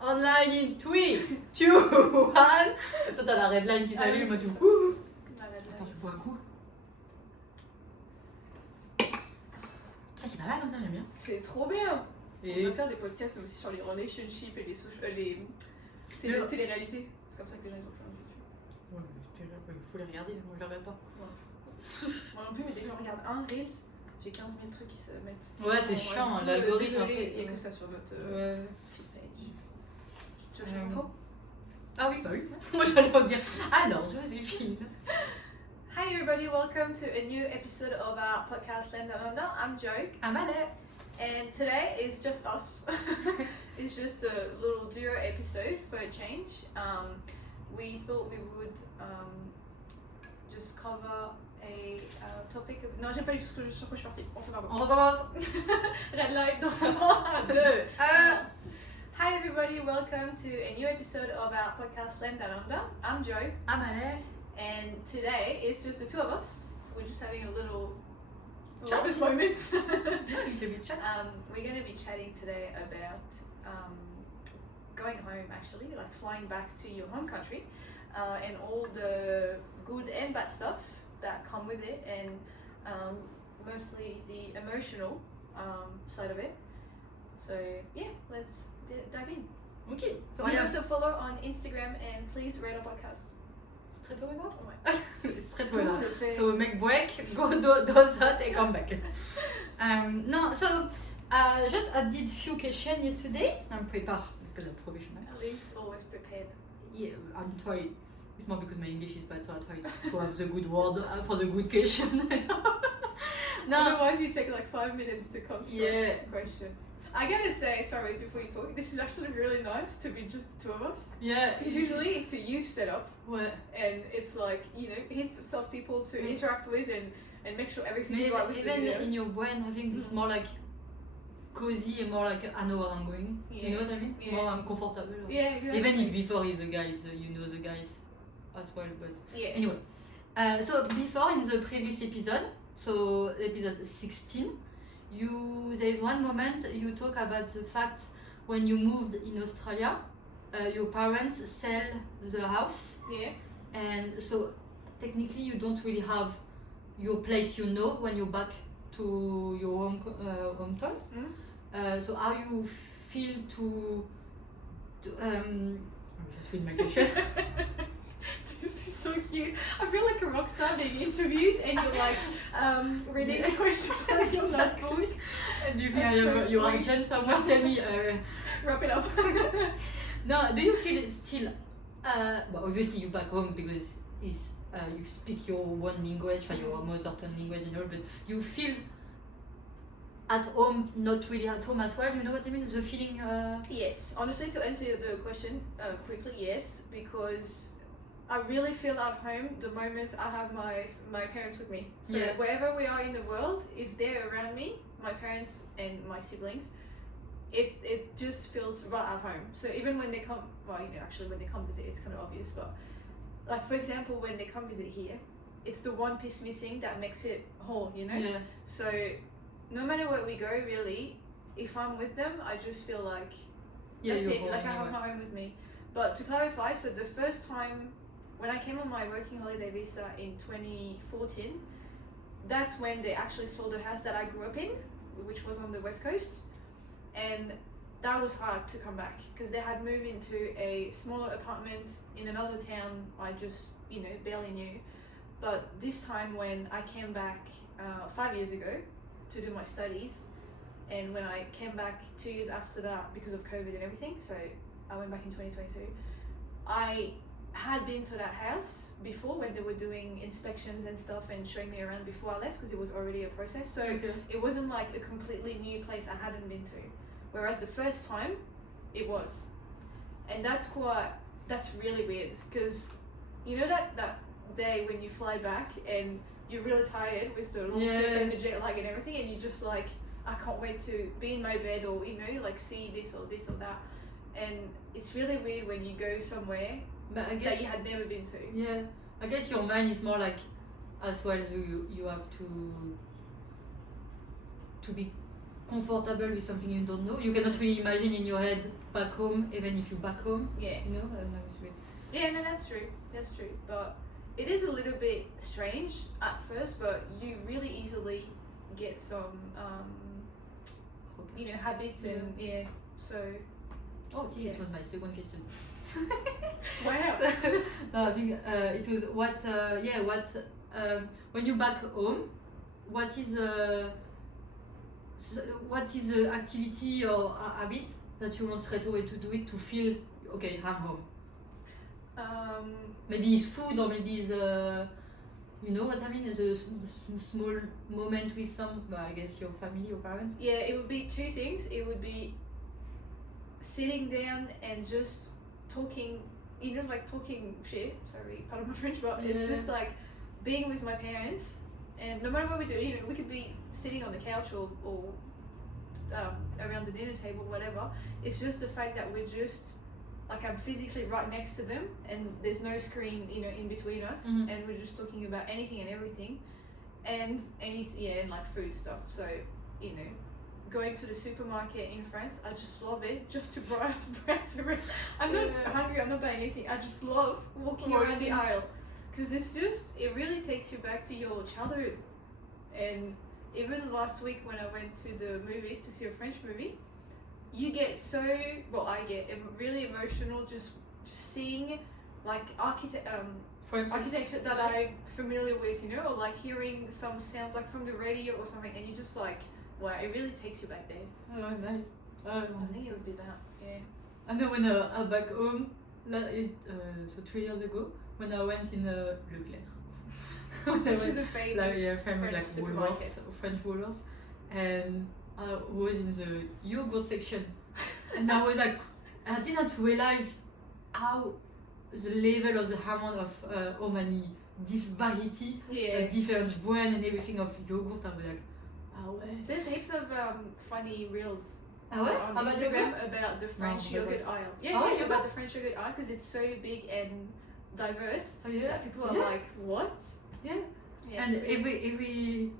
Online in 3, 2, 1. Toi, t'as la red line qui s'allume, moi, tout. Attends, je bois un coup. Ça, c'est pas mal comme ça, j'aime bien. C'est trop bien. Et... On va faire des podcasts aussi sur les relationships et les télé-réalités. C'est comme ça que les gens ils ont fait un YouTube. Ouais, mais il faut les regarder, moi je les regarde pas. Moi non plus, mais dès que je regarde un Reels, j'ai 15 000 trucs qui se mettent. Ouais, c'est chiant, l'algorithme après. Il n'y a que ça sur notre page. Tu veux que je montre? Ah oui, bah oui. Moi j'allais en dire. Alors, je vais filmer. Hi everybody, welcome to a new episode of our podcast Land Down Under. I'm Joe. I'm Ale. And today is just us. It's just a little duo episode for a change. We thought we would just cover a topic of... Non, j'aime pas du tout sur quoi je suis partie. On recommence. Red light dans 3, 2, 1. Hi everybody, welcome to a new episode of our podcast Land Down Under. I'm Joe. I'm Ale. And today it's just the two of us. We're just having a little chat moment. We're going to be chatting today about going home, actually, like flying back to your home country, and all the good and bad stuff that come with it, and mostly the emotional side of it. So yeah, let's dive in. Okay. So you also follow on Instagram and please rate our podcast. C'est très tôt maintenant? Ouais. C'est très tôt là. So make break, go do that and come back. No, so just I did few questions yesterday. I'm prepared because I'm professional. At least always prepared. Yeah, I'm trying. It's more because my English is bad, so I try to have the good word for the good question. No. Otherwise you take like 5 minutes to construct a question. I gotta say, sorry, before you talk, this is actually really nice to be just the two of us. Yeah. Because usually it's a huge setup. Ouais. And it's like, you know, he's soft people to interact with and make sure everything's right with the video. Even in your brain, having this more like cozy and more like I know where I'm going. Yeah. You know what I mean? Yeah. More uncomfortable. Yeah, exactly. Even if before is the guys, you know the guys as well, but yeah. Anyway. So before in the previous episode, so episode 16, there is one moment you talk about the fact when you moved in Australia, your parents sell the house. Yeah. And so technically you don't really have your place, you know, when you're back to your hometown. Mm-hmm. So how you feel to I'm just reading my question. This is so cute. I feel like a rock star being interviewed and you're like reading the questions on your notebook. Do you think I have your agent somewhere? Tell me. Wrap it up. No, do you feel it still? Well, obviously you're back home because it's you speak your one language, your mother tongue language and all, but you feel at home, not really at home as well. You know what I mean? The feeling. Yes, honestly, to answer the question quickly, yes, because I really feel at home the moment I have my parents with me. So wherever we are in the world, if they're around me, my parents and my siblings, it just feels right at home. So even when they come, well, you know, actually when they come visit, it's kind of obvious, but like for example, when they come visit here, it's the one piece missing that makes it whole, you know? Yeah. So no matter where we go, really, if I'm with them, I just feel like that's it, like I have my home with me. But to clarify, so the first time when I came on my working holiday visa in 2014, that's when they actually sold the house that I grew up in, which was on the west coast. And that was hard to come back because they had moved into a smaller apartment in another town I just, you know, barely knew. But this time when I came back 5 years ago to do my studies, and when I came back 2 years after that because of COVID and everything, so I went back in 2022, I had been to that house before when they were doing inspections and stuff and showing me around before I left because it was already a process. So it wasn't like a completely new place I hadn't been to. Whereas the first time, it was. And that's really weird because you know that day when you fly back and you're really tired with the long trip and the jet lag and everything, and you're just like, I can't wait to be in my bed or, you know, like see this or that. And it's really weird when you go somewhere but I guess, that you had never been to. Yeah, I guess your mind is more like, as well as you have to be comfortable with something you don't know. You cannot really imagine in your head back home, even if you're back home. Yeah. You know, no, it's weird. Yeah, no, that's true. That's true. But it is a little bit strange at first, but you really easily get some, habits and So. Oh, it was my second question. Wow. No, I think it was when you back home, what is the activity or habit that you want straight away to do it to feel okay, I'm home? Maybe it's food, or maybe it's you know what I mean? Is a small moment with some, I guess your family, your parents. Yeah, it would be two things. It would be sitting down and just talking, like talking shit. Sorry, pardon my French, but it's just like being with my parents. And no matter what we do, we could be sitting on the couch or around the dinner table, whatever. It's just the fact that we're just like, I'm physically right next to them, and there's no screen, in between us, and we're just talking about anything and everything, and like food stuff. So, going to the supermarket in France, I just love it, just to browse around. I'm not hungry, I'm not buying anything. I just love walking around the aisle, because it really takes you back to your childhood. And even last week when I went to the movies to see a French movie, you get I get really emotional just seeing like architecture that I'm familiar with, or like hearing some sounds like from the radio or something, and you just like, wow, it really takes you back there. Oh, nice. I think it would be that, I know when I back home, so 3 years ago, when I went in Leclerc. Which is a famous famous French Woolworths, and I was in the yogurt section, and I was like, I didn't realize how the level of the amount of how many variety, different brand and everything of yogurt. I was like, there's heaps of funny reels on Instagram about the French yogurt aisle. About the French yogurt aisle, because it's so big and diverse that people are like, what? And every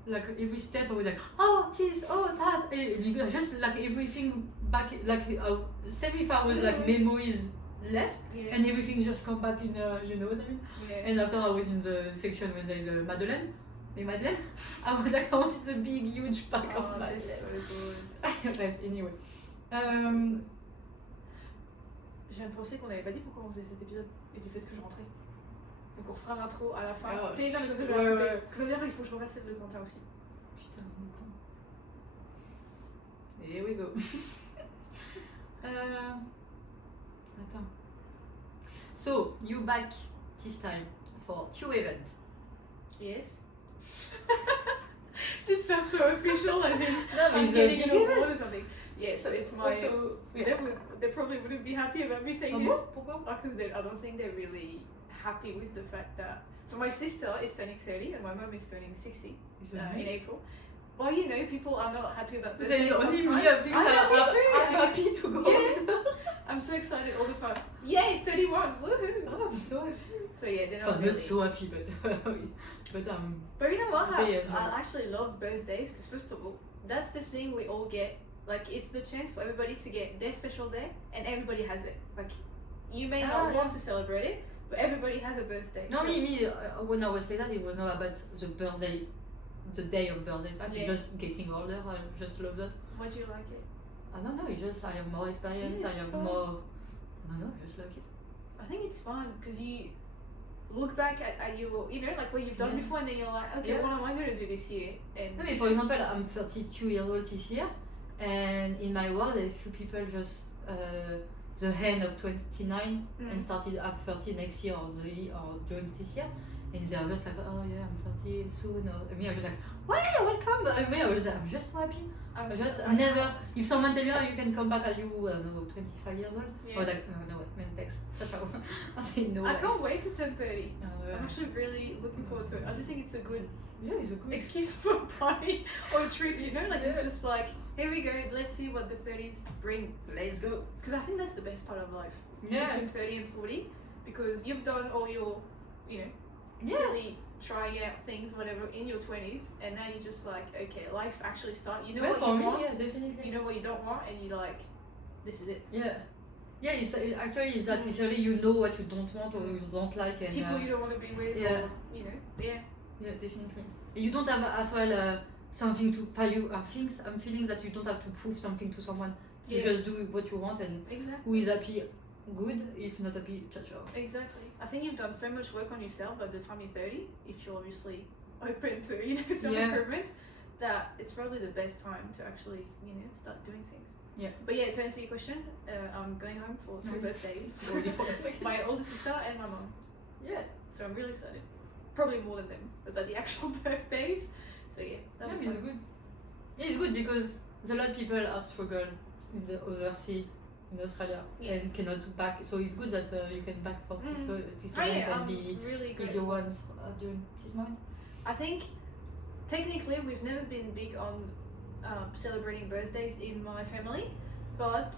step I was like, oh this, oh that, just like everything back, like same if I was like memories left, and everything just come back in, you know what I mean? And after I was in the section where there is a Madeleine, I was like, I wanted a big huge pack of Madeleine. That's so good. Anyway. Je viens de penser qu'on n'avait pas dit pourquoi on faisait cet épisode et du fait que je rentrais. Donc on refera l'intro à la fin. Tu sais, ça veut dire qu'il faut que je reverse le compteur aussi. Putain, here we go. Attends. So, you back this time for 2 events. Yes. This sounds so official, as in I'm getting an award or something. Yeah, so it's my... Also, they probably wouldn't be happy about me saying this. Because I don't think they're really happy with the fact that... So my sister is turning 30 and my mum is turning 60 in April. Well, people are not happy about birthdays sometimes. Only me, I'm happy to go. I'm so excited all the time. Yay, 31, woohoo! Oh, I'm so happy. So yeah, they're not really... so happy, but But you know what? I actually love birthdays, because first of all, that's the thing we all get. Like, it's the chance for everybody to get their special day, and everybody has it. Like, you may not want to celebrate it, but everybody has a birthday. No, me, when I was saying that, it was not about the birthday, the day of birthday. In fact, just getting older, I just love that. Why do you like it? I don't know, it's just, I have more experience, I have more... I don't know, I just like it. I think it's fun, because you look back at your, like what you've done before, and then you're like, okay, what am I going to do this year? And I mean, for example, I'm 32 years old this year, and in my world, a few people just the end of 29 and started at 30 next year or during this year, and they are just like, oh yeah, I'm 30 soon. I mean, I was like, wow, welcome. I mean, I was like, I'm just so happy. I'm never. If someone tell me, oh, you can come back at you, I don't know, 25 years old, I was like, no, man, thanks. I say no. I can't wait to turn 30. I'm actually really looking forward to it. I just think it's a good excuse for a party or a trip, it's just like, here we go, let's see what the 30s bring. Let's go. Because I think that's the best part of life. Yeah. Between 30 and 40, because you've done all your, silly trying out things, whatever, in your 20s, and now you're just like, okay, life actually starts. You know Well, what for you me, want, yeah, definitely. you know what you don't want, and you're like, this is it. Yeah. Yeah, it's that it's really you know what you don't want or you don't like, and people you don't want to be with, yeah. or you know, yeah. Yeah, definitely. You don't have as well something to. I'm feeling that you don't have to prove something to someone. You just do what you want, and who is happy, good. If not happy, ciao. Exactly. I think you've done so much work on yourself by the time you're 30. If you're obviously open to self-improvement, that it's probably the best time to actually start doing things. Yeah. But yeah, to answer your question, I'm going home for 2 birthdays. My older sister and my mom. Yeah. So I'm really excited. Probably more than them, but the actual birthdays. So yeah, that'll be it's good. Yeah, it's good because a lot of people are struggle in the overseas in Australia and cannot do back. So it's good that you can back for this event and be really with your ones during this moment. I think technically we've never been big on celebrating birthdays in my family, but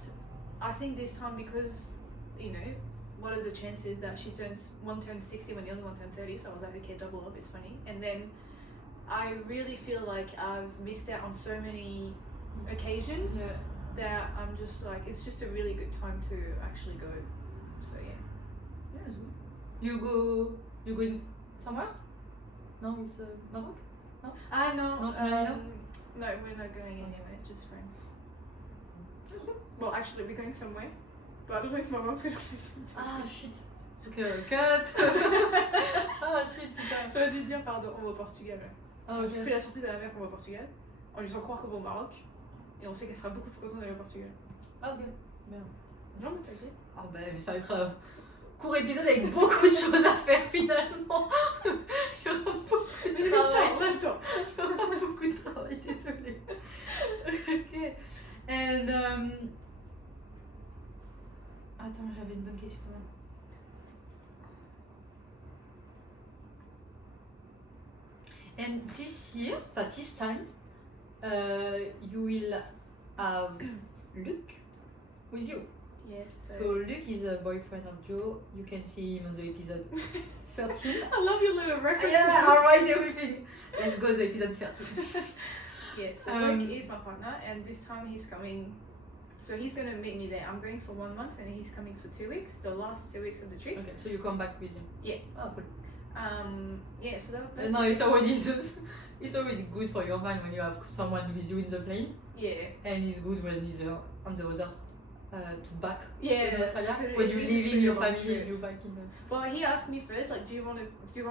I think this time because what are the chances that one turned 60 when the other one turned 30, so I was like, okay, double up, it's funny. And then I really feel like I've missed out on so many occasions that I'm just like, it's just a really good time to actually go. So yeah. Yeah, it's good. You going somewhere? No, it's Maroc? No? No, we're not going anywhere, just friends. Well, actually, we're going somewhere, but I don't know if my mom's gonna listen to Ah, shit. Ok, cut. Ah, shit, putain. J'aurais dû te dire, pardon, on va au Portugal. Je fais la surprise à la mère qu'on va au Portugal, en lui faisant croire qu'on va au Maroc, et on sait qu'elle sera beaucoup plus contente d'aller au Portugal. Ah, ok. Merde. Non, mais t'inquiète. Ah, bah, ça va être un court épisode avec beaucoup de choses à faire finalement. Il y aura beaucoup de travail. On a le temps. Il y aura beaucoup de travail, désolée. Ok. And, attends, j'avais une bonne question. And this year, but this time, you will have Luke with you. Yes. So Luke is a boyfriend of Joe. You can see him on the episode 13. I love your little references. Yeah, alright, everything. Let's go to the episode 13. Yes, so Luke is my partner, and this time he's coming. So he's going to meet me there. I'm going for 1 month, and he's coming for 2 weeks, the last 2 weeks of the trip. Okay, so you come back with him. Yeah. Oh, cool. Yeah, so that's no, it's already good for your mind when you have someone with you in the plane. Yeah. And it's good when he's on the other to back in Australia. When you're leaving your family, you're back in the... Well, he asked me first, like, do you want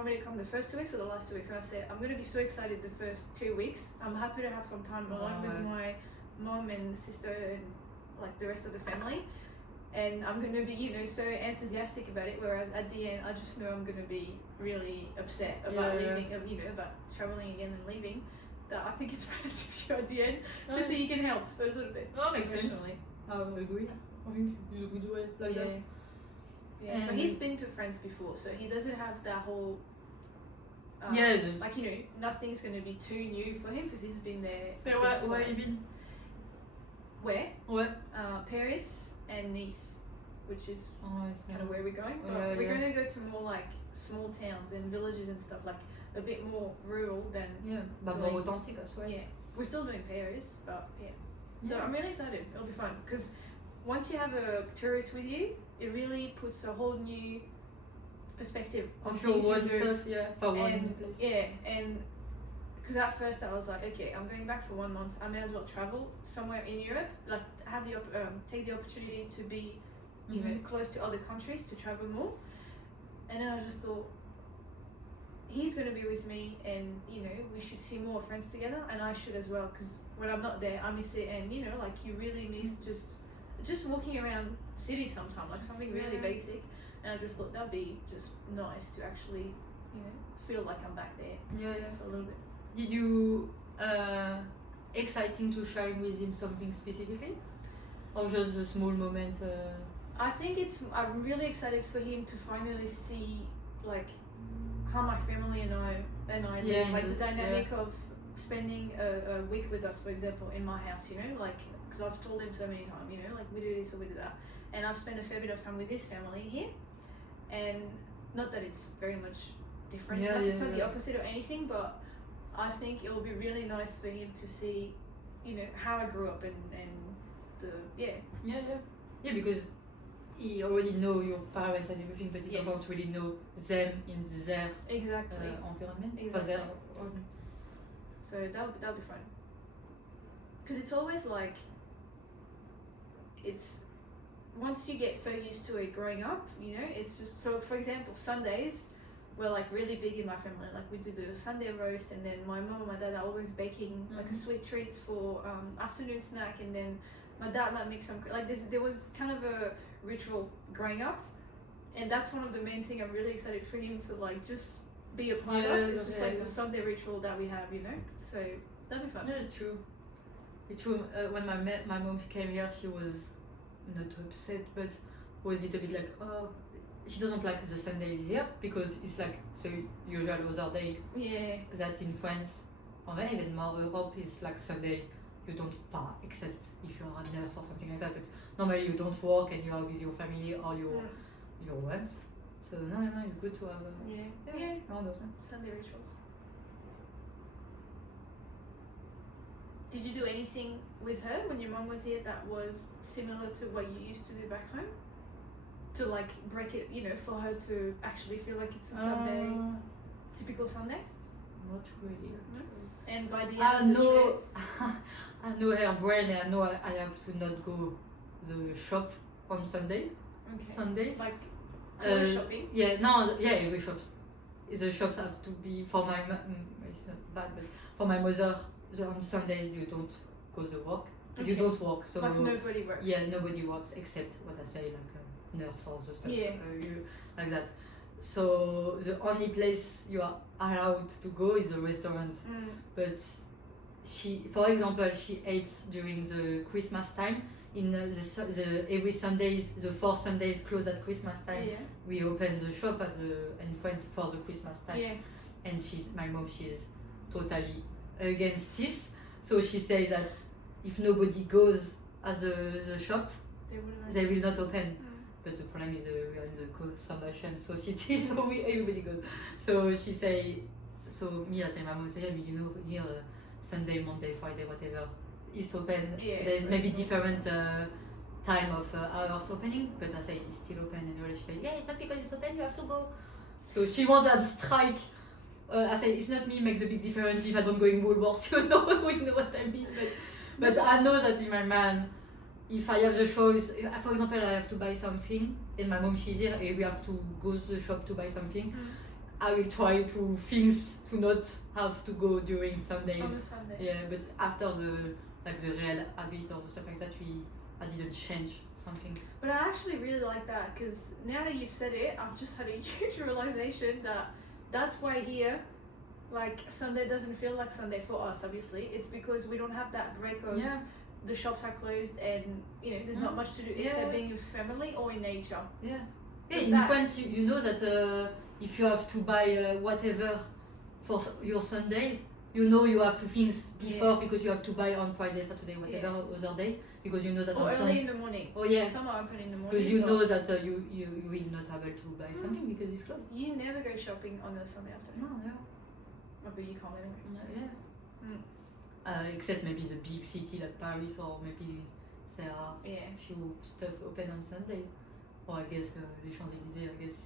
me to come the first 2 weeks or the last 2 weeks? And I said, I'm going to be so excited the first 2 weeks. I'm happy to have some time alone with my mom and sister and like the rest of the family. And I'm going to be, so enthusiastic about it. Whereas at the end, I just know I'm going to be really upset about leaving, about traveling again and leaving. That I think it's best if you're at the end, just so you can help a little bit. Oh, makes sense. I agree. I think it's a good way like that. Yeah, but he's been to France before, so he doesn't have that whole. Nothing's going to be too new for him because he's been there. Where have you been? Where? Where? Paris and Nice, which is kind of where we're going. But we're going to go to more like small towns and villages and stuff, like a bit more rural than. Yeah, but more authentic as well. Yeah, we're still doing Paris, but yeah. So I'm really excited. It'll be fun because once you have a tourist with you, it really puts a whole new perspective on your things one you do. stuff, for one place. Yeah, and because at first I was like, okay, I'm going back for 1 month. I may as well travel somewhere in Europe, like have the take the opportunity to be, close to other countries to travel more. And then I just thought, he's going to be with me, and we should see more friends together, and I should as well, because when I'm not there, I miss it, and you really miss just walking around cities sometimes, like something really basic. And I just thought that'd be just nice to actually, feel like I'm back there. For a little bit. Did you exciting to share with him something specifically, or just a small moment? I think I'm really excited for him to finally see like how my family and I live, like the dynamic of spending a week with us, for example, in my house, like, because I've told him so many times, like we do this or we do that, and I've spent a fair bit of time with his family here, and not that it's very much different. It's not the opposite or anything, but I think it will be really nice for him to see, how I grew up and the because he already know your parents and everything, but he doesn't really know them in their environment. Exactly. So that'll be fun. Because it's always like, it's once you get so used to it growing up, it's just, so for example, Sundays we're like really big in my family. Like we do the Sunday roast, and then my mom and my dad are always baking like a sweet treats for afternoon snack, and then my dad might make some like this. There was kind of a ritual growing up, and that's one of the main thing I'm really excited for him to like just be a part of. It's just like the Sunday ritual that we have, So that'd be fun. Yeah, it's true. It's true. When my mom came here, she was not upset, but was a little bit like, oh, she doesn't like the Sundays here because it's like the usual other day. Yeah. That in France, or even more Europe, is like Sunday. You don't, except if you're a nurse or something like that. But normally you don't work and you are with your family or your ones. So no, it's good to have. Yeah. I understand. Sunday rituals. Did you do anything with her when your mom was here that was similar to what you used to do back home? To like break it, for her to actually feel like it's a Sunday, typical Sunday? Not really. No? And by the end of the trip, I know her brain, and I know I have to not go the shop on Sunday. Okay. Sundays. Like clothes shopping? Every shops. The shops have to be for my it's not bad, but for my mother, on Sundays you don't go to work. Okay. You don't work, so like nobody works. Yeah, nobody works except what I say, like nurse or the stuff like that. So the only place you are allowed to go is a restaurant. But she, for example, she ate during the Christmas time. In the every Sundays, the 4 Sundays close at Christmas time. Yeah. We open the shop in France for the Christmas time. Yeah. And my mom, she's totally against this. So she says that if nobody goes at the shop, they will not open. But the problem is we are in the consumption society, so everybody goes. So she say, I say, my mom say, here Sunday, Monday, Friday, whatever, is open. Yeah, There's maybe different time of hours opening, but I say it's still open, and she say, it's not because it's open, you have to go. So she wants that strike. I say it's not me makes a big difference if I don't go in Woolworths, you know what I mean. But I know that in my mind, if I have the choice, for example, I have to buy something, and my mom she's here, and we have to go to the shop to buy something. I will try to things to not have to go during Sundays. On the Sunday. Yeah, but after the real habit or the stuff like that, I didn't change something. But I actually really like that, because now that you've said it, I've just had a huge realization that that's why here, like Sunday doesn't feel like Sunday for us. Obviously, it's because we don't have that break of the shops are closed and there's not much to do except being with family or in nature. Yeah. In France, you know that if you have to buy whatever for your Sundays, you have to things before because you have to buy on Friday, Saturday, whatever other day, because you know that or on early in the morning. Oh yeah. Some are open in the morning. Because you know that you will not able to buy something because it's closed. You never go shopping on a Sunday afternoon. No, yeah. But you can't anyway. Yeah. Except maybe the big city like Paris, or maybe there are few stuff open on Sunday. Or I guess les Champs-Élysées, I guess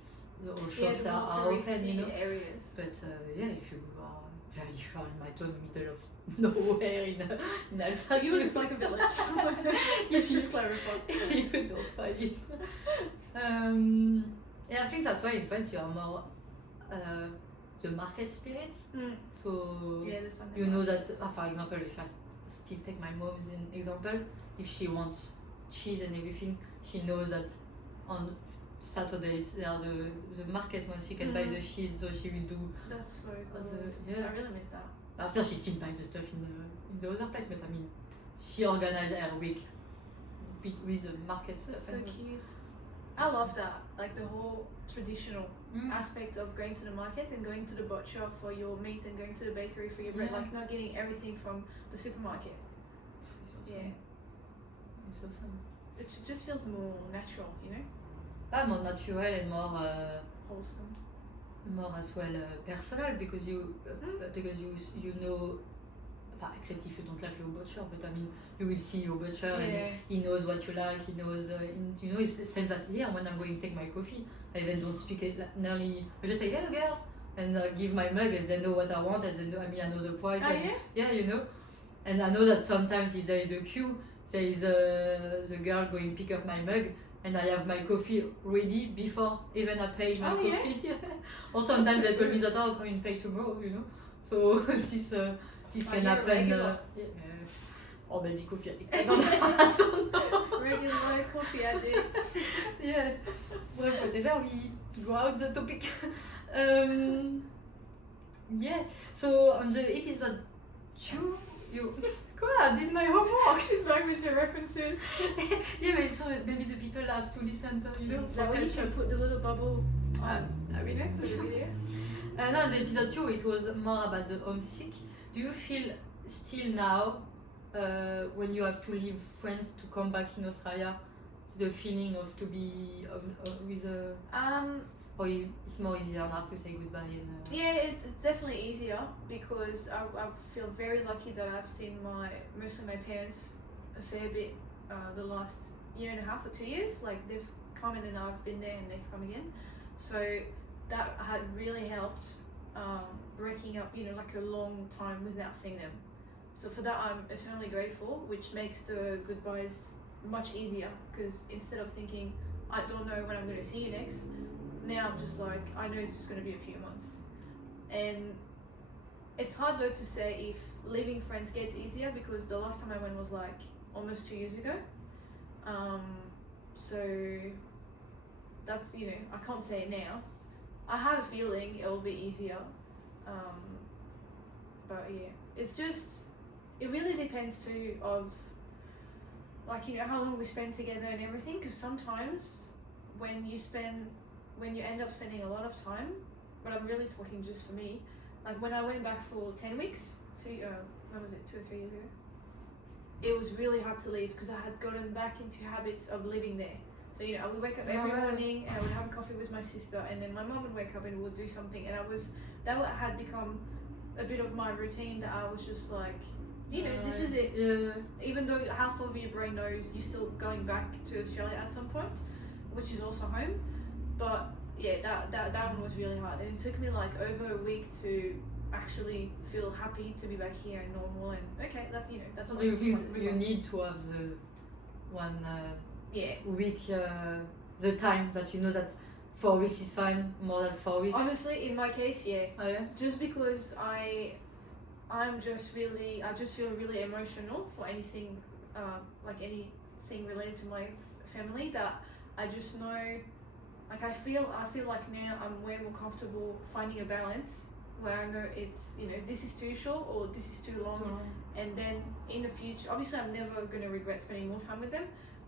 the all shops are open, areas. But if you are very far in my town, middle of nowhere in Alsace, it was just like a village. Let's just clarify. You don't find it. I think that's why in France you are more the market spirit. So the know that, for example, if I still take my mom as an example, if she wants cheese and everything, she knows that on Saturdays there are the market when she can buy the cheese, so she will do. That's so cool. I really miss that. After she still buys the stuff in the other place, but I mean, she organized her week with the market stuff. That's so cute. I love that, like the whole traditional aspect of going to the market and going to the butcher for your meat and going to the bakery for your bread, like not getting everything from the supermarket. It's awesome. It's awesome. It just feels more natural, More natural and more wholesome. more as well personal because you know, except if you don't like your butcher, but I mean you will see your butcher and he knows what you like, he knows it's the same that here when I'm going to take my coffee, I even don't speak it nearly, I just say hello girls and give my mug and they know what I want and they know, I know the price and I know that sometimes if there is a queue there is the girl going pick up my mug and I have my coffee ready before even I pay my coffee. Or sometimes they told me that I'll come and pay tomorrow, so this can happen. Or maybe coffee addict. I don't know. Regular coffee addict. Yeah. Well, whatever, we go out the topic. Yeah. So on the episode 2, I did my homework. She's going with the references. Yeah, but so maybe the people have to listen to, That way you can put the little bubble on for the video. No, the episode 2, it was more about the homesick. Do you feel still now, when you have to leave France to come back in Australia, the feeling of to be with a... or it's more easier now to say goodbye? Yeah, it's definitely easier because I feel very lucky that I've seen most of my parents a fair bit the last 1.5 or 2 years. Like they've come in and I've been there and they've come again. So that had really helped breaking up, like a long time without seeing them. So for that I'm eternally grateful, which makes the goodbyes much easier because instead of thinking I don't know when I'm going to see you next, now I'm just like, I know it's just going to be a few months. And it's hard though to say if leaving France gets easier because the last time I went was like almost 2 years ago. So that's, I can't say it now. I have a feeling it will be easier. But yeah, it's just, it really depends too of like, how long we spend together and everything, because sometimes when you end up spending a lot of time, but I'm really talking just for me, like when I went back for 10 weeks, when was it, 2 or 3 years ago? It was really hard to leave because I had gotten back into habits of living there. So, I would wake up every morning and I would have a coffee with my sister and then my mum would wake up and would do something, and that had become a bit of my routine that I was just like, this is it. Yeah. Even though half of your brain knows you're still going back to Australia at some point, which is also home. But yeah, that one was really hard, and it took me like over a week to actually feel happy to be back here and normal and okay, that's. So do you think you need to have the one week, the time that that 4 weeks is fine, more than 4 weeks? Honestly, in my case, yeah. Oh, yeah? Just because I just feel really emotional for anything, like anything related to my family, that I just know, like I feel like now I'm way more comfortable finding a balance where I know it's, this is too short or this is too long. And then in the future, obviously I'm never going to regret spending more time with them,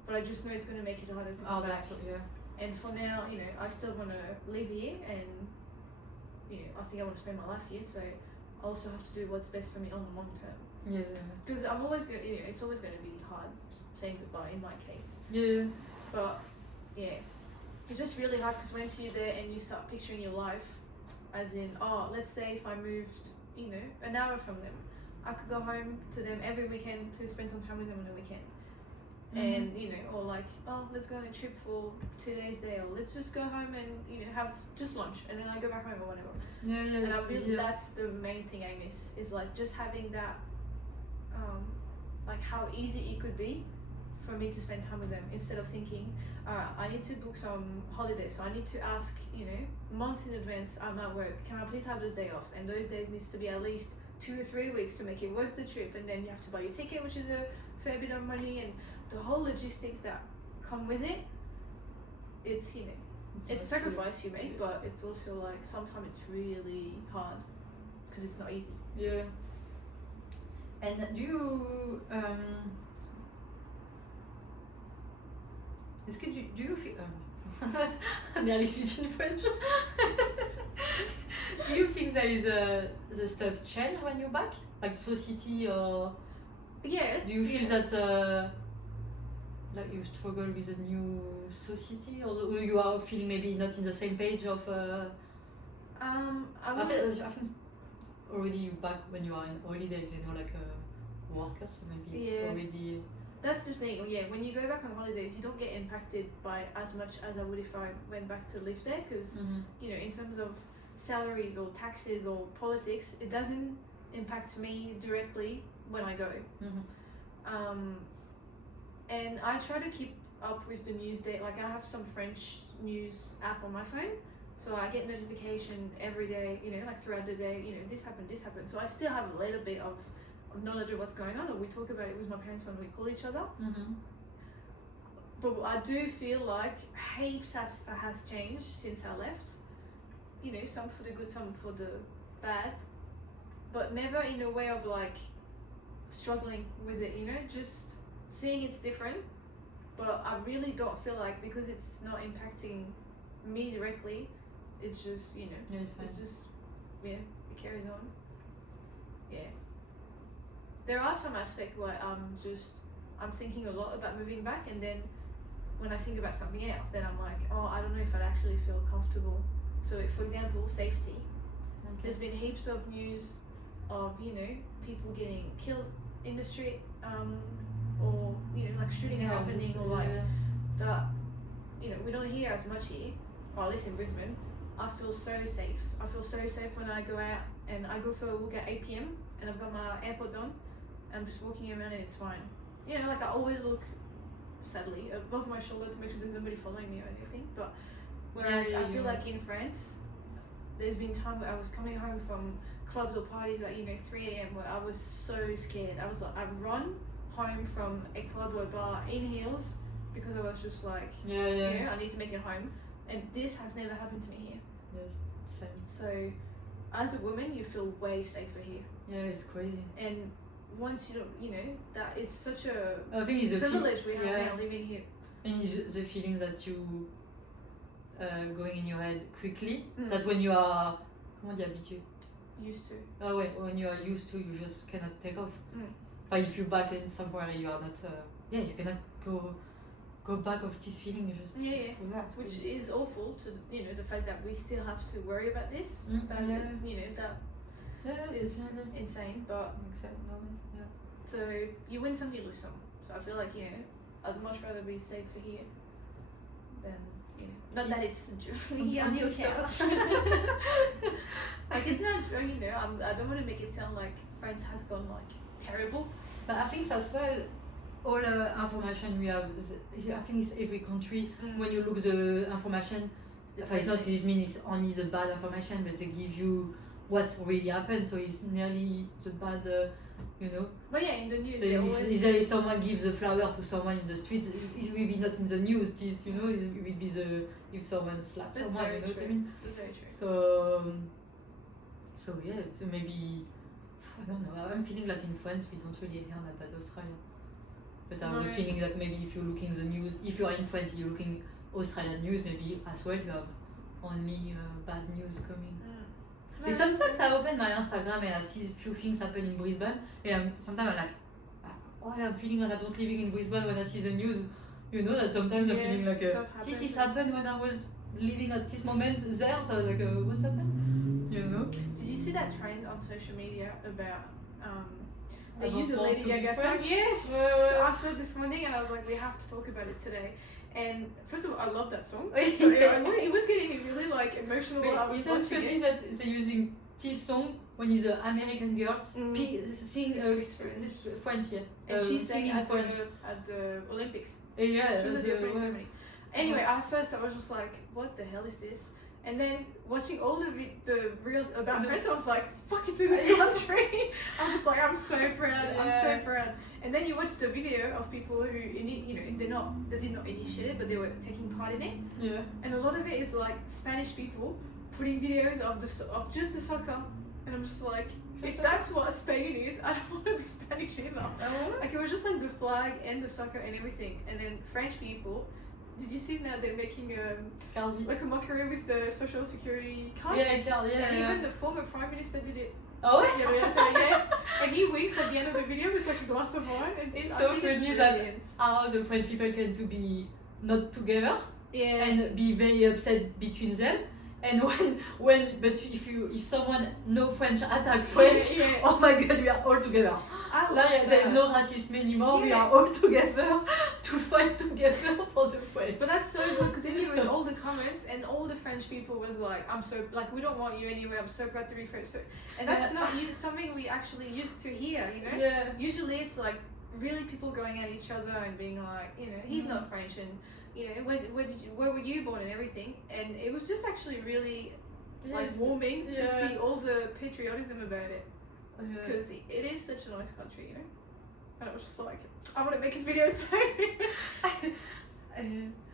but I just know it's going to make it harder to come back. And for now, I still want to live here and, I think I want to spend my life here, so I also have to do what's best for me on the long term. Yeah. Because I'm always going to, it's always going to be hard saying goodbye in my case. Yeah. But, yeah, it's just really hard because once you're there and you start picturing your life, as in, let's say if I moved, an hour from them, I could go home to them every weekend to spend some time with them on the weekend. And or like, let's go on a trip for 2 days there, or let's just go home and have just lunch and then I go back home or whatever. And I really, that's the main thing I miss, is like just having that, like how easy it could be for me to spend time with them, instead of thinking, I need to book some holidays, so I need to ask, months in advance, I'm at work, can I please have those days off? And those days needs to be at least 2 or 3 weeks to make it worth the trip, and then you have to buy your ticket, which is a fair bit of money, and the whole logistics that come with it. It's it's a sacrifice you make, but it's also like sometimes it's really hard because it's not easy. Yeah. And do you do you feel I'm nearly switching French. Do you think there is the stuff change when you're back, like society, or do you feel that like you struggle with a new society, or you are feeling maybe not in the same page of I think already you back when you are in holidays, you know, like a worker, so maybe it's already. That's the thing, yeah. When you go back on holidays, you don't get impacted by as much as I would if I went back to live there, because you know, in terms of salaries or taxes or politics, it doesn't impact me directly when I go. And I try to keep up with the news there. Like, I have some French news app on my phone, so I get notification every day, you know, like throughout the day, you know, this happened. So I still have a little bit of knowledge of what's going on, or we talk about it with my parents when we call each other. But I do feel like heaps has changed since I left, you know, some for the good, some for the bad, but never in a way of like struggling with it, you know, just seeing it's different. But I really don't feel like, because it's not impacting me directly, it's just, you know, it's just, it carries on. There are some aspects where I'm thinking a lot about moving back, and then when I think about something else, then I'm like, oh, I don't know if I'd actually feel comfortable. So if, for example, safety, there's been heaps of news of, you know, people getting killed in the street, or, you know, like shooting happening, or like that, you know, we don't hear as much here, or at least in Brisbane. I feel so safe. I feel so safe when I go out and I go for a walk at 8 p.m. and I've got my AirPods on. I'm just walking around and it's fine. You know, like I always look, sadly, above my shoulder to make sure there's nobody following me or anything. But whereas I feel like in France, there's been time where I was coming home from clubs or parties at, you know, 3 a.m. where I was so scared. I was like, I'd run home from a club or a bar in heels because I was just like, you know, I need to make it home. And this has never happened to me here. Same. So as a woman, you feel way safer here. It's crazy. And once you don't, you know, that is such a I think it's privilege we have now living here. And it's the feeling that you going in your head quickly, that when you are, comment dire, habitué? Used to. Oh ouais, when you are used to, you just cannot take off. But if you're back in somewhere you are not, you cannot go back of this feeling. You just which is awful to, you know, the fact that we still have to worry about this. You know, that is insane. But so you win some, you lose some. So I feel like, you know, I'd much rather be safer here than, you know, not that it's only on your couch. Like, it's not, you know, I don't want to make it sound like France has gone like terrible. But I think as well, all information we have, I think it's every country, when you look the information, it's not this means it's only the bad information, but they give you what's really happened, so it's nearly the bad, you know. But yeah, in the news, so if someone gives a flower to someone in the street, it will be not in the news, this, you know, it will be if someone slaps someone, you know what I mean? That's very true. So maybe, I don't know, I'm feeling like in France we don't really hear about Australia. But I was feeling like maybe if you're looking the news, if you are in France, you're looking Australian news, maybe as well you have only bad news coming. And sometimes I open my Instagram and I see a few things happen in Brisbane, and sometimes I'm like, why I'm feeling like I'm not living in Brisbane when I see the news. You know that sometimes I'm feeling like this is happened when I was living at this moment there, so like what's happened? You know? Did you see that trend on social media about they use a Lady Gaga song? Yes! I saw it this morning and I was like, we have to talk about it today. And first of all, I love that song. So it was getting me really like emotional while I was watching it. That they're using this song when it's an American girl sing French, and she sang at the Olympics. She was at the opening ceremony. Anyway, at first I was just like, what the hell is this? And then watching all of the reels about France, I was like, fuck, it's a good country. I'm just like, I'm so proud, I'm so proud. And then you watch the video of people who, you know, they did not initiate it, but they were taking part in it. Yeah. And a lot of it is like Spanish people putting videos of just the soccer. And I'm just like, if that's what Spain is, I don't want to be Spanish either. Like, it was just like the flag and the soccer and everything. And then French people, did you see now they're making like a mockery with the social security card? And even the former prime minister did it. Oh yeah. And he winks at the end of the video with like a glass of wine. It's so funny that how the French people can to be not together and be very upset between them. And but if someone no French attack French, oh my god, we are all together. There is no racism anymore. We are all together to fight together for the French. But that's so good because then you read all the comments and all the French people was like, I'm so like we don't want you anyway. I'm so proud to be French. And that's not something we actually used to hear. You know. Yeah. Usually it's like really people going at each other and being like, you know, he's not French and. You know, where were you born and everything, and it was just actually really like warming to see all the patriotism about it, because it is such a nice country, you know. And I was just like, I want to make a video too.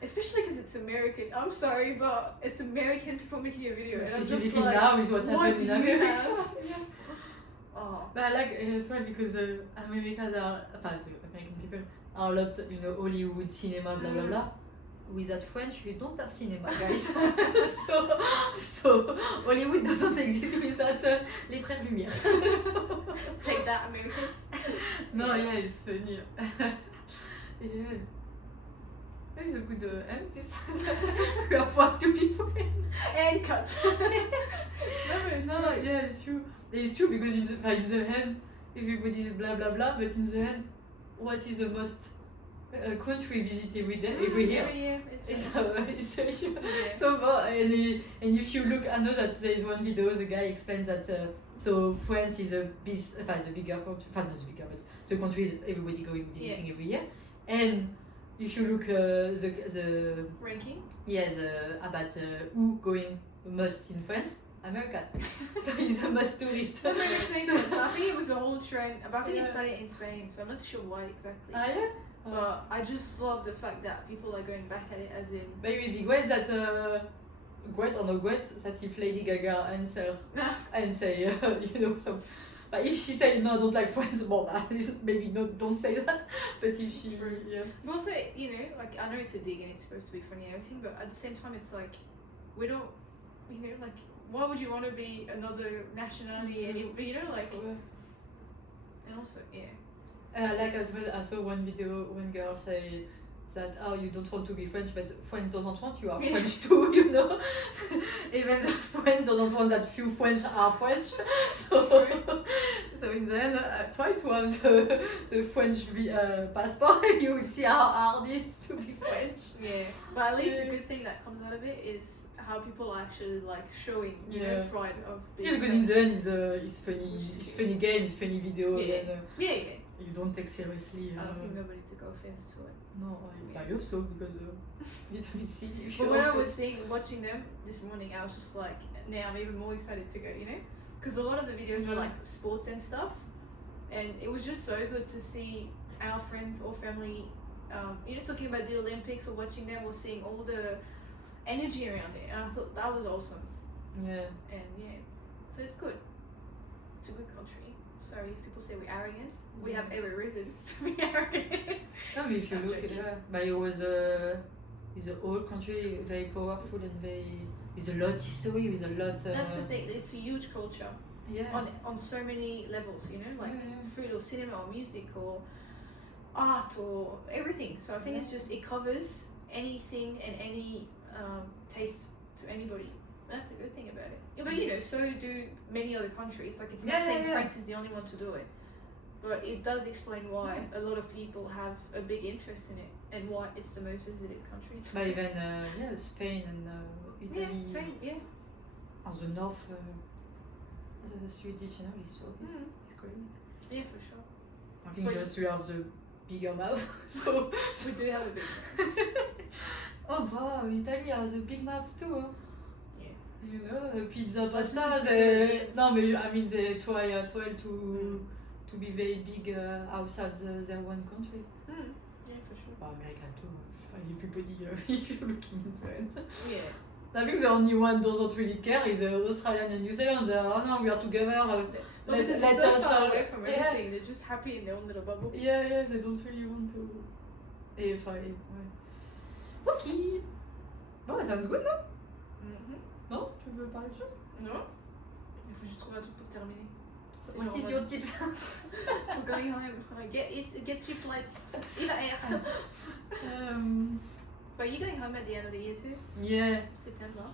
Especially because it's American. I'm sorry, but it's American people making a video, and I'm just like, now is what's happening in America. Oh. But I like as well because Americans are, American people are a lot, you know, Hollywood, cinema, blah blah blah. Without French, we don't have cinema, guys. so Hollywood doesn't exist without les frères Lumière. Take that, Americans. No, yeah, it's funny. Yeah. That is a good end. This we have what to be friends. And cut. Yeah, it's true. It's true because in the end, everybody is blah blah blah, but in the end, what is the most country visited every year? Every year, it's so and if you look, I know that there is one video, the guy explains that so France is the bigger country, not the bigger, but the country everybody going visiting every year. And if you look the ranking, about who going most in France, America. So he's the most tourist. That makes sense. I think it was a whole trend, but I think it started in Spain, so I'm not sure why exactly. Yeah? But I just love the fact that people are going back at it, as in. But it would be great that, great or not great, that if Lady Gaga answer and say, you know, some. But if she said no, I don't like friends, well, maybe don't say that. But if she, But also, you know, like I know it's a dig and it's supposed to be funny and everything, but at the same time, it's like we don't, you know, like why would you want to be another nationality? And you know, like, and also, like as well, I saw one video, one girl say that, oh, you don't want to be French, but French doesn't want you are French too, you know. Even the French doesn't want that few French are French. So in the end, try to have the French passport, and you will see how hard it is to be French. Yeah, but at least the good thing that comes out of it is how people are actually like showing, you know, pride of being because in the end, it's funny game, it's funny video. And, you don't take seriously. I don't think nobody took offense to it. No, I hope so, because it's a bit silly. But when I was watching them this morning, I was just like, now I'm even more excited to go, you know? Because a lot of the videos were like sports and stuff, and it was just so good to see our friends or family, you know, talking about the Olympics or watching them or seeing all the energy around it, and I thought that was awesome. Yeah. And so it's good. It's a good country. Sorry if people say we're arrogant. We have every reason to be arrogant. No, but if you look, but it was it's an old country, very powerful and with a lot of history, with a lot. That's the thing. It's a huge culture. Yeah. On so many levels, you know, like food or cinema or music or art or everything. So I think it's just it covers anything and any taste to anybody. That's a good thing about it. Yeah, but you know, so do many other countries. Like it's not saying France is the only one to do it, but it does explain why a lot of people have a big interest in it and why it's the most visited country. But even Spain and Italy. Yeah, same. On the north, the Swedish, you know, is so it's great. Yeah, for sure. I think just we have the bigger mouth, so we do have a big mouth. Oh wow, Italy has a big mouth too. Huh? You know, pizza, pasta. No, but I mean they try as well to be very big outside their one country. Yeah, for sure. Well, America too. Everybody, if you're looking inside. Yeah. I think the only one doesn't really care is Australian and New Zealand. Oh no, we are together. Let us far away from everything. They're just happy in their own little bubble. Yeah, they don't really want to. Ok. Bon, ça sounds good, non? Non? Tu veux parler de choses? Non. Il faut que je trouve un truc pour terminer. What is your tips? For going home. Get your flights. Either air. But you're going home at the end of the year too? Yeah. September.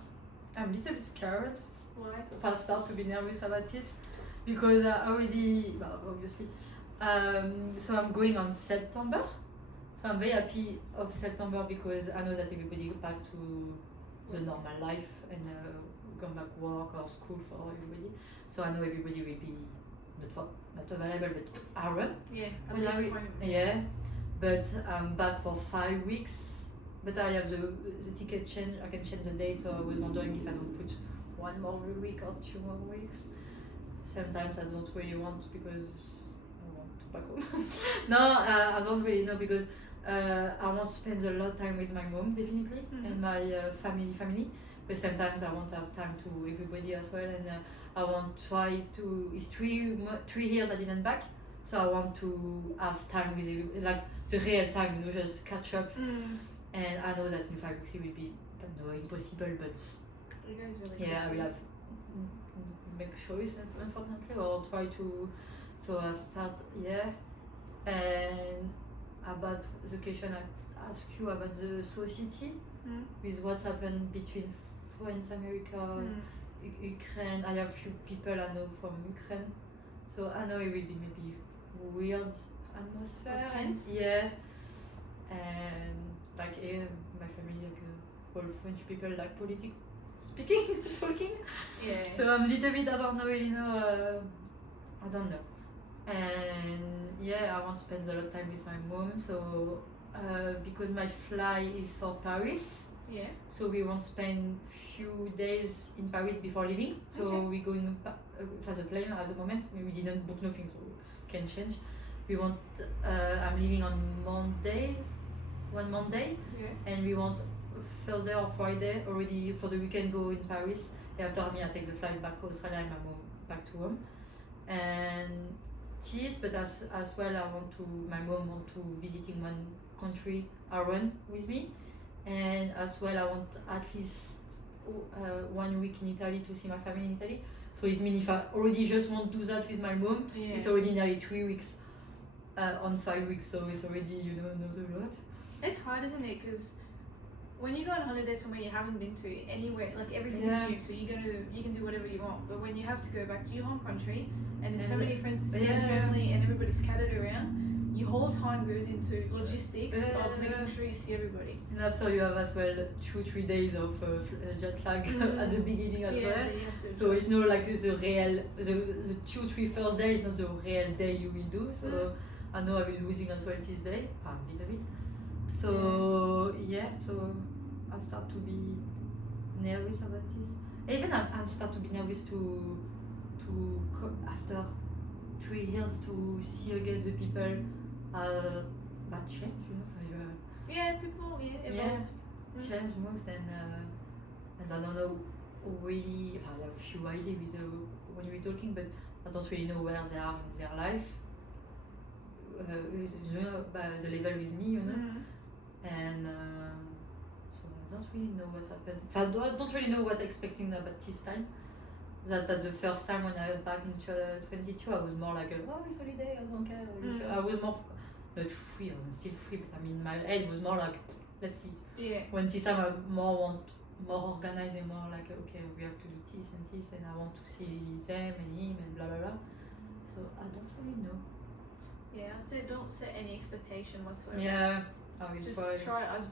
I'm a little bit scared. Why? If I start to be nervous about this, because I already, well, obviously, so I'm going on September. So I'm very happy of September because I know that everybody go back to the normal life and come back work or school for everybody. So I know everybody will be not available but around. Yeah, at this point. Yeah, but I'm back for 5 weeks. But I have the ticket change. I can change the date. So I was wondering if I don't put 1 more week or 2 more weeks. Sometimes I don't really want because I want to back home. No, I don't really know because I want to spend a lot of time with my mom definitely and my family. But sometimes I want to have time to everybody as well, and I want to try to. It's 3 years I didn't back, so I want to have time with everybody, like the real time, just catch up. And I know that in 5 weeks it will be impossible, but I will have make choice unfortunately or try to. So I start and about the question I ask you about the society with what's happened between France, America, Ukraine. I have few people I know from Ukraine, so I know it will be maybe weird atmosphere. Tense. Yeah, and like my family, like all French people like politics talking. Yeah. So I'm a little bit, I don't really know. I don't know. And I want to spend a lot of time with my mom. So because my flight is for Paris. Yeah. So we want to spend few days in Paris before leaving. So we going for the plane at the moment. We didn't book nothing, so can change. We want. I'm leaving on one Monday, and we want Thursday or Friday already for the weekend go in Paris. And after me, I take the flight back to Australia and my mom back to home. And this, but as well, my mom want to visiting one country around with me, and as well I want at least 1 week in Italy to see my family in Italy. So it means if I already just want to do that with my mom, it's already nearly 3 weeks on 5 weeks. So it's already knows a lot. It's hard, isn't it? Because when you go on holiday somewhere you haven't been to anywhere, like everything's new, so you can do whatever you want. But when you have to go back to your home country and there's so many friends to see and family and everybody's scattered around, your whole time goes into logistics of making sure you see everybody. And after you have as well 2-3 days of jet lag at the beginning as well. So it's not like the 2-3 first day is not the real day you will do. So I know I will losing as well this day, a little bit. So so I start to be nervous about this. Even I start to be nervous to after 3 years to see again the people that change, people evolved. Change, moved, and I don't know really. I have a few ideas with when we're talking, but I don't really know where they are in their life. The level with me, and so I don't really know what's happened. I don't really know what expecting about this time. That the first time when I was back in 2022, I was more like it's holiday, I don't care. I was more not free, I'm still free, but I mean my head was more like let's see. Yeah. When this time I more organized and more like okay, we have to do this, and I want to see them and him and blah blah blah. So I don't really know. Yeah, I'd say don't set any expectation whatsoever. Yeah, I will just try as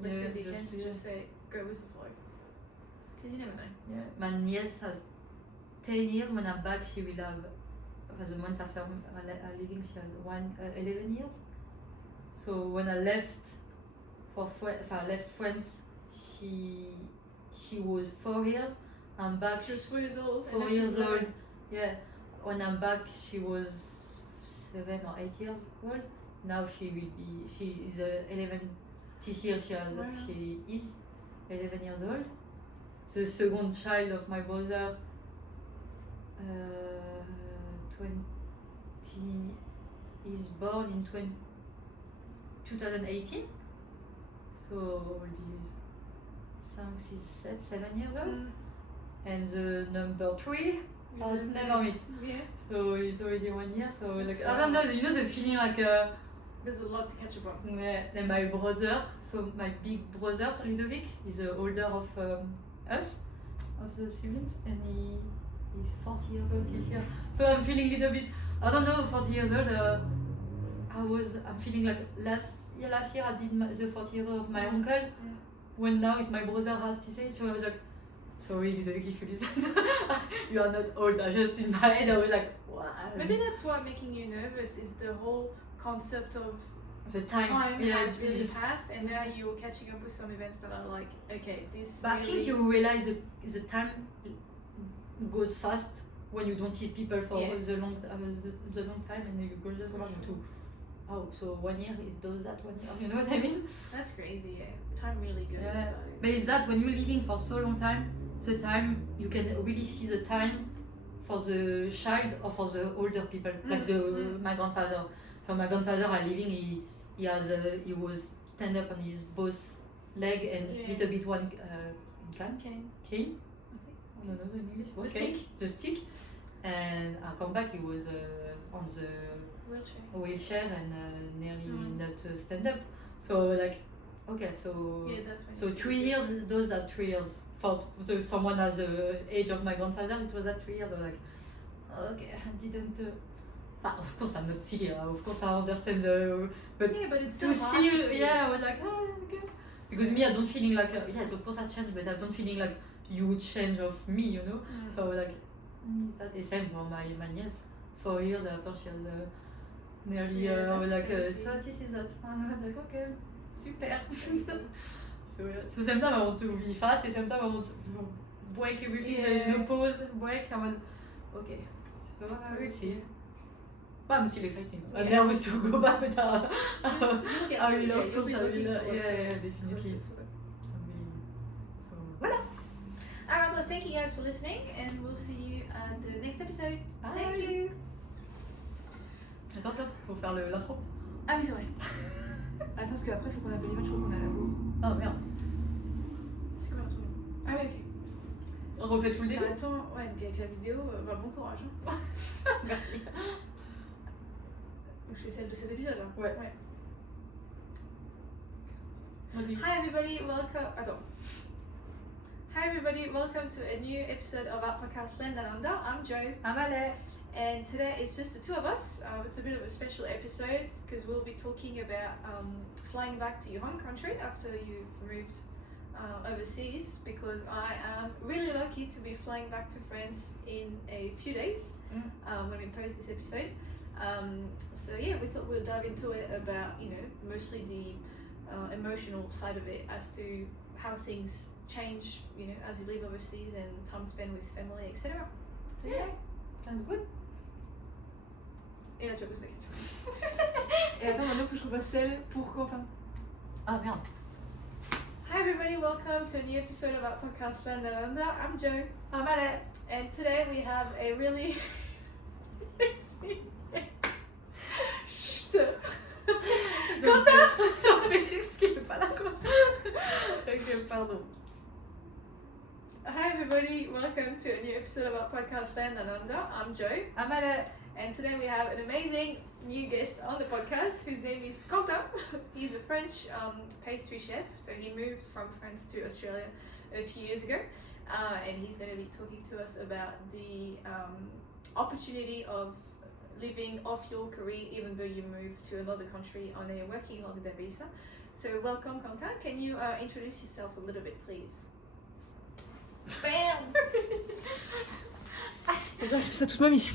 best as you can to just say go with the flow. Because you never know. Yeah, my niece has 10 years. When I'm back, she will have, for the months after I'm leaving, she has 11 years. So when I left France, she was 4 years. I'm back. Just 4 years old. 4 years old. Yeah. When I'm back, she was 7 or 8 years old. Now she is 11. This year she is 11 years old. The second child of my brother, 20, is born in 2018. So old he is 7 years old. And the number 3 has never met. Yeah. So he's already 1 year. So like I don't know, the feeling like there's a lot to catch up on. Yeah. And my brother, so my big brother Ludovic, is the older of us. of the siblings, and he's 40 years old this year. So I'm feeling a little bit, I don't know, 40 years old. I'm feeling like last year I did the 40 years old of my uncle. When now it's my brother has this age, so I was like, sorry, Ludovic, if you listen, you are not old. I just in my head I was like, what? Maybe that's what making you nervous is the whole concept of the time has really passed, and now you're catching up with some events that are like, okay, this. But really... I think you realize the time goes fast when you don't see people for the long time, and you go just around to. Oh, so 1 year is does that 1 year? You know what I mean? That's crazy, yeah. Time really goes. Yeah. But it's that when you're living for so long time, the time you can really see the time for the child or for the older people, like my grandfather. So my grandfather are living. He was stand up on his both leg and little bit one cane. I think. I don't know the English. What? The stick. And I come back. He was on the wheelchair and nearly not stand up. So like, okay, so that's so 3 years. Those are 3 years for someone as the age of my grandfather. It was at 3 years. Like, okay, I didn't. But of course, I'm not silly. Of course, I understand. But it's to see, I was like, oh, okay. Because me, I don't feeling like yes, of course I changed, but I don't feeling like huge change of me, you know. So like, is that the same for my niece? 4 years after she has nearly like 30, is that? I was like, okay, super. So sometimes I want to be fast, and sometimes I want to break everything, pause, break. I want, okay, so I will see. But I'm still excited. I'm nervous to go back, but I will, of course, I will. Definitely. So, voilà. Alright, well, thank you guys for listening, and we'll see you at the next episode. Bye. Thank you. Attends, ça, faut faire l'intro. Ah oui, c'est vrai. Attends, parce qu'après, faut qu'on appelle les matchs, faut qu'on a la bourre. Oh merde. C'est quoi l'intro? Ah oui, ok. On refait tout le début. Attends, ouais, avec la vidéo, bon courage. Hein. Merci. Je fais celle de cet épisode là. Ouais. Hi everybody, welcome. Attends. Hi everybody, welcome to a new episode of our podcast Land Down Under. I'm Joe. I'm Ale. And today it's just the two of us. It's a bit of a special episode because we'll be talking about flying back to your home country after you've moved overseas, because I am really lucky to be flying back to France in a few days when we post this episode. So yeah, we thought we'll dive into it about, you know, mostly the emotional side of it as to how things change, you know, as you live overseas and time spent with family, etc. So yeah, sounds good. Et là tu vas poser la question. Et attends, maintenant faut que je trouve celle pour Quentin. Ah merde. Hi everybody, welcome to a new episode of our podcast Land Down Under. I'm Joe. I'm Ale. And today we have a really Chut. Quentin. Ça me fait rire parce qu'il est pas là quoi. Ok, pardon. Hi everybody, welcome to a new episode of our podcast Land Down Under. I'm Joe. I'm Ale. And today we have an amazing new guest on the podcast whose name is Quentin. He's a French pastry chef, so he moved from France to Australia a few years ago, and he's going to be talking to us about the opportunity of living off your career even though you move to another country on a working holiday visa. So welcome Quentin, can you introduce yourself a little bit please? Bam. Je fais ça toute ma vie.